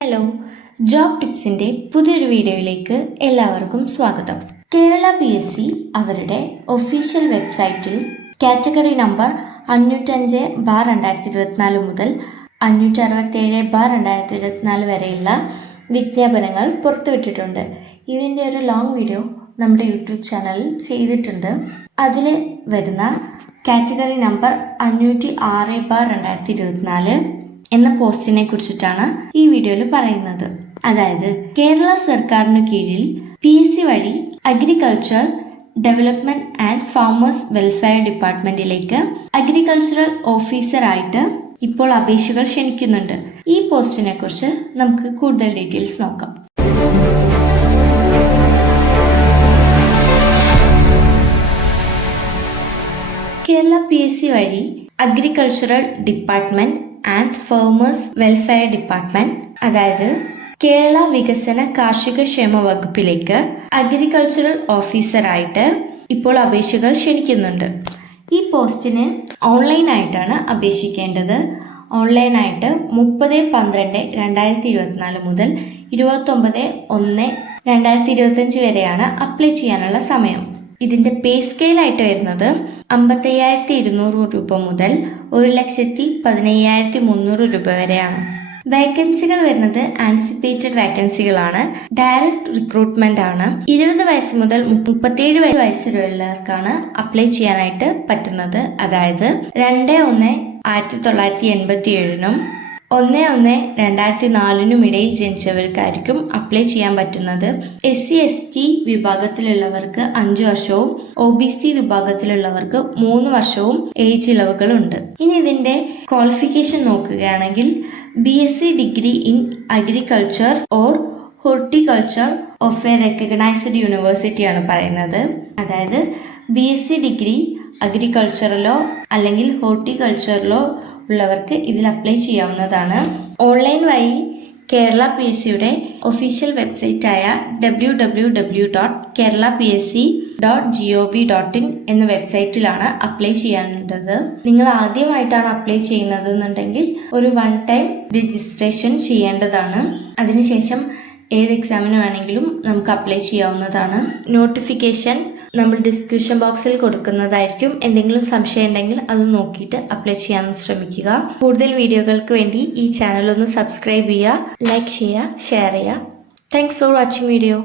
Hello job ടിപ്സിന്റെ പുതിയൊരു വീഡിയോയിലേക്ക് എല്ലാവർക്കും സ്വാഗതം. കേരള പി എസ് സി അവരുടെ ഒഫീഷ്യൽ വെബ്സൈറ്റിൽ കാറ്റഗറി നമ്പർ അഞ്ഞൂറ്റഞ്ച് ബാർ രണ്ടായിരത്തി ഇരുപത്തിനാല് മുതൽ അഞ്ഞൂറ്റി അറുപത്തേഴ് ബാർ രണ്ടായിരത്തി ഇരുപത്തിനാല് വരെയുള്ള വിജ്ഞാപനങ്ങൾ പുറത്തുവിട്ടിട്ടുണ്ട്. ഇതിന്റെ ഒരു ലോങ് വീഡിയോ നമ്മുടെ യൂട്യൂബ് ചാനലിൽ ചെയ്തിട്ടുണ്ട്. അതിൽ വരുന്ന കാറ്റഗറി നമ്പർ അഞ്ഞൂറ്റി ആറ് ബാർ രണ്ടായിരത്തി ഇരുപത്തിനാല് എന്ന പോസ്റ്റിനെ കുറിച്ചിട്ടാണ് ഈ വീഡിയോയിൽ പറയുന്നത്. അതായത് കേരള സർക്കാരിനു കീഴിൽ പി എസ് സി വഴി agriculture development and farmers welfare ഡിപ്പാർട്ട്മെന്റിലേക്ക് agricultural ഓഫീസറായിട്ട് ഇപ്പോൾ അപേക്ഷകൾ ക്ഷണിക്കുന്നുണ്ട്. ഈ പോസ്റ്റിനെ കുറിച്ച് നമുക്ക് കൂടുതൽ ഡീറ്റെയിൽസ് നോക്കാം. കേരള പി എസ് സി വഴി agricultural department and farmers welfare department അതായത് കേരള വികസന കാർഷിക ക്ഷേമ വകുപ്പിലേക്ക് അഗ്രികൾച്ചറൽ ഓഫീസറായിട്ട് ഇപ്പോൾ അപേക്ഷകൾ ക്ഷണിക്കുന്നുണ്ട്. ഈ പോസ്റ്റിന് ഓൺലൈനായിട്ടാണ് അപേക്ഷിക്കേണ്ടത്. ഓൺലൈനായിട്ട് മുപ്പത് പന്ത്രണ്ട് രണ്ടായിരത്തി ഇരുപത്തിനാല് മുതൽ ഇരുപത്തൊമ്പത് ഒന്ന് രണ്ടായിരത്തി ഇരുപത്തഞ്ച് വരെയാണ് അപ്ലൈ ചെയ്യാനുള്ള സമയം. ഇതിന്റെ പേ സ്കെയിലായിട്ട് വരുന്നത് അമ്പത്തയ്യായിരത്തി ഇരുന്നൂറ് രൂപ മുതൽ ഒരു ലക്ഷത്തി പതിനയ്യായിരത്തി മുന്നൂറ് രൂപ വരെയാണ്. വേക്കൻസികൾ വരുന്നത് ആൻസിപ്പേറ്റഡ് വേക്കൻസികളാണ് ഡയറക്റ്റ് റിക്രൂട്ട്മെന്റ് ആണ്. ഇരുപത് വയസ്സ് മുതൽ മുപ്പത്തിയേഴ് വയസ്സ് വരെയുള്ളവർക്കാണ് അപ്ലൈ ചെയ്യാനായിട്ട് പറ്റുന്നത്. അതായത് രണ്ട് ഒന്ന് ആയിരത്തി തൊള്ളായിരത്തി എൺപത്തി ഏഴിനും ഒന്ന് ഒന്ന് രണ്ടായിരത്തി നാലിനും ഇടയിൽ ജനിച്ചവർക്കായിരിക്കും അപ്ലൈ ചെയ്യാൻ പറ്റുന്നത്. എസ് സി എസ് ടി വിഭാഗത്തിലുള്ളവർക്ക് അഞ്ചു വർഷവും ഒ ബി സി വിഭാഗത്തിലുള്ളവർക്ക് മൂന്ന് വർഷവും ഏജ് ഇളവുകളുണ്ട്. ഇനി ഇതിന്റെ ക്വാളിഫിക്കേഷൻ നോക്കുകയാണെങ്കിൽ B S C degree in agriculture or horticulture of a recognised യൂണിവേഴ്സിറ്റിയാണ് പറയുന്നത്. അതായത് ബി എസ് സി ഡിഗ്രി അഗ്രികൾച്ചറിലോ അല്ലെങ്കിൽ ഹോർട്ടിക്കൾച്ചറിലോ ഉള്ളവർക്ക് ഇതിൽ അപ്ലൈ ചെയ്യാവുന്നതാണ്. ഓൺലൈൻ വഴി കേരള പി എസ് സിയുടെ official വെബ്സൈറ്റായ W W W dot Kerala P S C dot G O V dot in എന്ന വെബ്സൈറ്റിലാണ് അപ്ലൈ ചെയ്യാനുള്ളത്. നിങ്ങൾ ആദ്യമായിട്ടാണ് അപ്ലൈ ചെയ്യുന്നത് എന്നുണ്ടെങ്കിൽ ഒരു വൺ ടൈം രജിസ്ട്രേഷൻ ചെയ്യേണ്ടതാണ്. അതിനുശേഷം ഏത് എക്സാമിന് വേണമെങ്കിലും നമുക്ക് അപ്ലൈ ചെയ്യാവുന്നതാണ്. നോട്ടിഫിക്കേഷൻ നമ്മൾ ഡിസ്ക്രിപ്ഷൻ ബോക്സിൽ കൊടുക്കുന്നതായിരിക്കും. എന്തെങ്കിലും സംശയം ഉണ്ടെങ്കിൽ അത് നോക്കിയിട്ട് അപ്ലൈ ചെയ്യാൻ ശ്രമിക്കുക. കൂടുതൽ വീഡിയോകൾക്ക് വേണ്ടി ഈ ചാനൽ ഒന്ന് സബ്സ്ക്രൈബ് ചെയ്യുക ലൈക്ക് ചെയ്യുക ഷെയർ ചെയ്യുക. Thanks for watching video